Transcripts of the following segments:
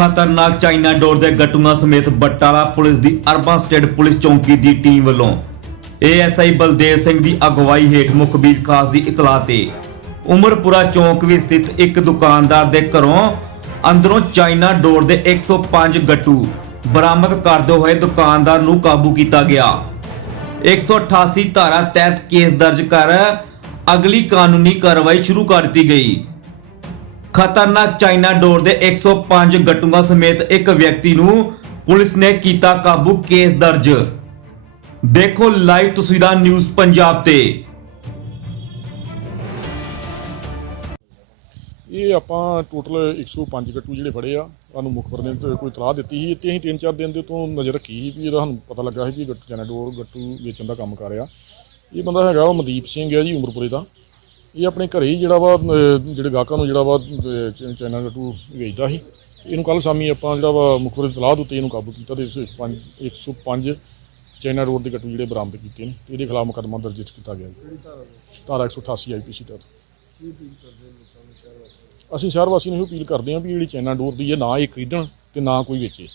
ਖਤਰਨਾਕ ਚਾਈਨਾ ਡੋਰ ਦੇ ਗੱਟੂਆਂ ਸਮੇਤ ਬਟਾਲਾ ਪੁਲਿਸ ਦੀ ਅਰਬਨ ਸਟੇਟ ਪੁਲਿਸ ਚੌਂਕੀ ਦੀ ਟੀਮ ਵੱਲੋਂ ਏਐਸਆਈ ਬਲਦੇਵ ਸਿੰਘ ਦੀ ਅਗਵਾਈ ਹੇਠ ਮੁਖਬੀਰ ਖਾਸ ਦੀ ਇਤਲਾਹ ਤੇ ਉਮਰਪੁਰਾ ਚੌਂਕ ਵਿੱਚ ਸਥਿਤ ਇੱਕ ਦੁਕਾਨਦਾਰ ਦੇ ਘਰੋਂ ਅੰਦਰੋਂ ਚਾਈਨਾ ਡੋਰ ਦੇ 105 ਗੱਟੂ ਬਰਾਮਦ ਕਰਦੇ ਹੋਏ ਦੁਕਾਨਦਾਰ ਨੂੰ ਕਾਬੂ ਕੀਤਾ ਗਿਆ। 188 ਧਾਰਾ ਤਹਿਤ ਕੇਸ ਦਰਜ ਕਰ ਅਗਲੀ ਕਾਨੂੰਨੀ ਕਾਰਵਾਈ ਸ਼ੁਰੂ ਕਰ ਦਿੱਤੀ ਗਈ। ਖਤਰਨਾਕ ਚਾਈਨਾ ਡੋਰ ਦੇ 105 ਗੱਟੂਆਂ ਸਮੇਤ ਇੱਕ ਵਿਅਕਤੀ ਨੂੰ ਪੁਲਿਸ ਨੇ ਕੀਤਾ ਕਾਬੂ ਕੇਸ ਦਰਜ। ਦੇਖੋ ਲਾਈਵ ਤਸਵੀਰਾਂ ਨਿਊਜ਼ ਪੰਜਾਬ ਤੇ। ਇਹ ਆਪਾਂ ਟੋਟਲ 105 ਗੱਟੂ ਜਿਹੜੇ ਫੜੇ ਆ, ਸਾਨੂੰ ਮੁਖਬਰ ਨੇ ਤੇ ਕੋਈ ਤਲਾਹ ਦਿੱਤੀ ਸੀ, ਤੇ ਅਸੀਂ ਤਿੰਨ ਚਾਰ ਦਿਨ ਦੇ ਤੋਂ ਨਜ਼ਰ ਰੱਖੀ ਸੀ ਵੀ ਇਹਦਾ ਸਾਨੂੰ ਪਤਾ ਲੱਗਾ ਸੀ ਵੀ ਗੱਟੂ ਚੈਨਾਡੋਰ ਗੱਟੂ ਵੇਚਣ ਦਾ ਕੰਮ ਕਰ ਰਿਹਾ। ਇਹ ਬੰਦਾ ਹੈਗਾ ਉਹ ਮਨਦੀਪ ਸਿੰਘ ਹੈ ਜੀ, ਉਮਰਪੁਰੇ ਦਾ। ਇਹ ਆਪਣੇ ਘਰੇ ਹੀ ਜਿਹੜਾ ਵਾ ਅਹ, ਜਿਹੜੇ ਗਾਹਕਾਂ ਨੂੰ ਜਿਹੜਾ ਵਾ ਅਹ, ਚ- ਚਾਈਨਾ ਗੱਟੂ ਵੇਚਦਾ ਸੀ। ਇਹਨੂੰ ਕੱਲ ਸ਼ਾਮੀ ਆਪਾਂ ਜਿਹੜਾ ਵਾ ਮੁਖਬਰ ਦੀ ਤਲਾਹ ਦੇ ਉੱਤੇ ਇਹਨੂੰ ਕਾਬੂ ਕੀਤਾ ਤੇ 105 105 ਚਾਈਨਾ ਰੋਡ ਦੇ ਗੱਟੂ ਜਿਹੜੇ ਬਰਾਮਦ ਕੀਤੇ ਨੇ ਤੇ ਇਹਦੇ ਖਿਲਾਫ ਮੁਕੱਦਮਾ ਦਰਜ ਕੀਤਾ ਗਿਆ ਜੀ। ਧਾਰਾ 188 ਆਈਪੀਸੀ ਤਹਿਤ। ਅਸੀਂ ਸ਼ਹਿਰ ਵਾਸੀ ਨੂੰ ਇਹ ਅਪੀਲ ਕਰਦੇ ਹਾਂ ਵੀ ਜਿਹੜੀ ਚਾਈਨਾ ਡੋਰ ਦੀ ਹੈ ਨਾ ਇਹ ਖਰੀਦਣ ਤੇ ਨਾ ਕੋਈ ਵੇਚੇ।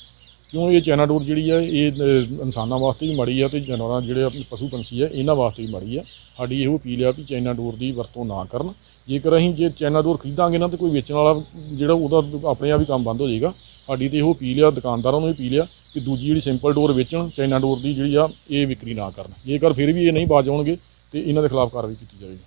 ਕਿਉਂ ਇਹ ਚਾਈਨਾ ਡੋਰ ਜਿਹੜੀ ਹੈ ਇਹ ਇਨਸਾਨਾਂ ਵਾਸਤੇ ਵੀ ਮਾੜੀ ਆ ਤੇ ਜਾਨਵਰਾਂ ਜਿਹੜੇ ਪਸ਼ੂ ਪੰਛੀ ਹੈ ਇਹਨਾਂ ਵਾਸਤੇ ਵੀ ਮਾੜੀ ਆ। ਸਾਡੀ ਇਹੋ ਅਪੀਲ ਆ ਵੀ ਚਾਈਨਾ ਡੋਰ ਦੀ ਵਰਤੋਂ ਨਾ ਕਰਨ। ਜੇਕਰ ਅਸੀਂ ਜੇ ਚਾਈਨਾ ਡੋਰ ਖਰੀਦਾਂਗੇ ਨਾ ਤੇ ਕੋਈ ਵੇਚਣ ਵਾਲਾ ਜਿਹੜਾ ਉਹਦਾ ਆਪਣੇ ਆਪ ਹੀ ਕੰਮ ਬੰਦ ਹੋ ਜਾਏਗਾ। ਸਾਡੀ ਤੇ ਇਹੋ ਅਪੀਲ ਆ, ਦੁਕਾਨਦਾਰਾਂ ਨੂੰ ਵੀ ਅਪੀਲ ਆ ਕਿ ਦੂਜੀ ਜਿਹੜੀ ਸਿੰਪਲ ਡੋਰ ਵੇਚਣ ਚਾਈਨਾ ਡੋਰ ਦੀ ਜਿਹੜੀ ਆ, ਇਹ ਵਿਕਰੀ ਨਾ ਕਰਨ। ਜੇਕਰ ਫਿਰ ਵੀ ਇਹ ਨਹੀਂ ਬਾਜ ਆਉਣਗੇ ਤੇ ਇਹਨਾਂ ਦੇ ਖਿਲਾਫ ਕਾਰਵਾਈ ਕੀਤੀ ਜਾਵੇਗੀ।